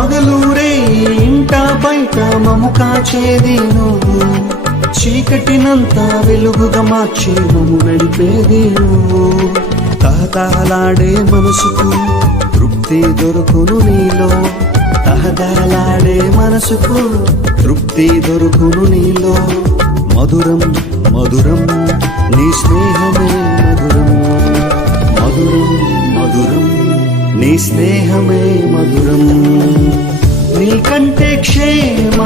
పగలూరే ఇంట బయట మము కాచేది నువ్వు, చీకటినంతా వెలుగుగా మార్చి మము నడిపేది నువ్వు. తహతహలాడే మనసుకు తృప్తి దొరుకును నీలో, తహతహలాడే మనసుకు తృప్తి దొరుకును నీలో. మధురం మధురం నీ స్నేహమే మధురం, మధురం మధురం నీ స్నేహమే మధురం. నీకంటే క్షేమ